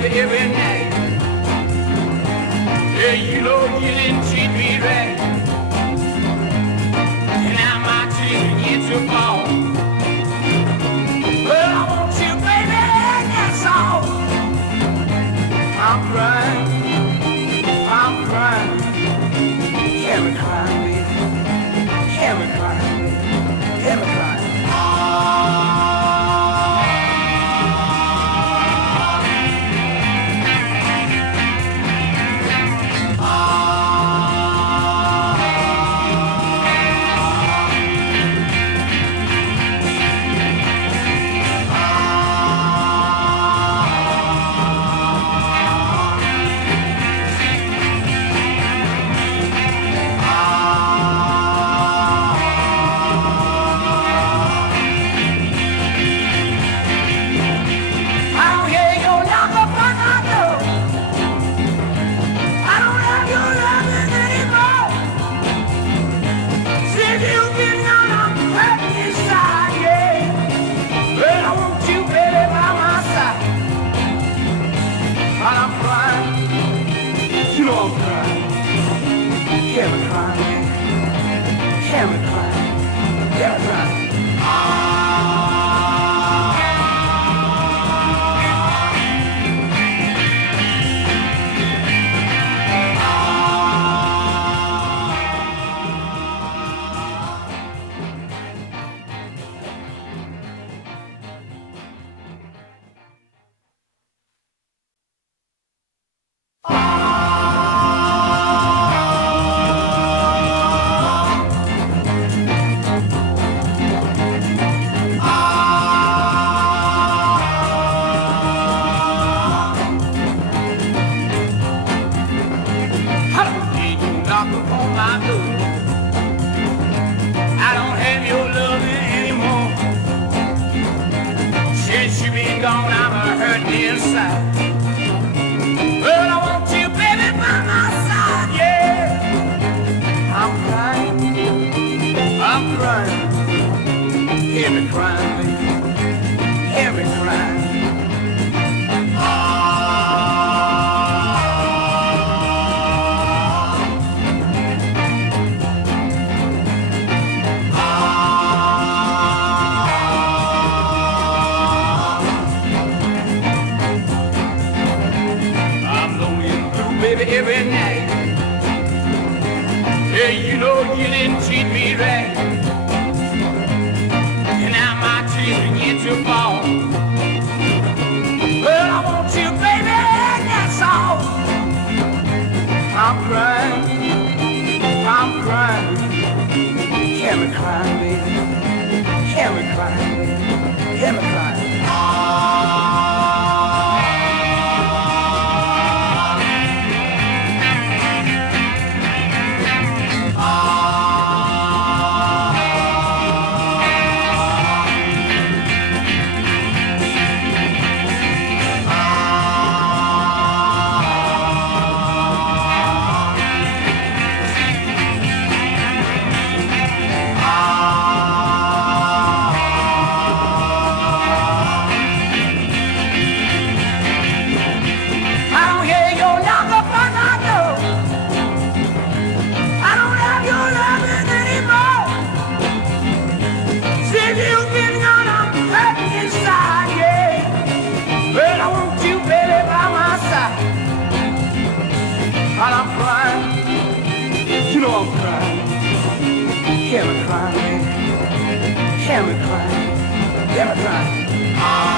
baby, every night. Yeah, you know you didn't treat me right. And now my tears begin to fall. Well, I want you, baby, that's all. I'm crying, I'm crying. Can we cry, baby? Can we cry, baby? Can we cry? Every night. Yeah, you know you didn't treat me right. And now my tears begin to fall. Well, I want you, baby, that's all. I'm crying, I'm crying. Can we cry, baby? Can we cry, baby? Can we cry? Can we cry? Can we cry?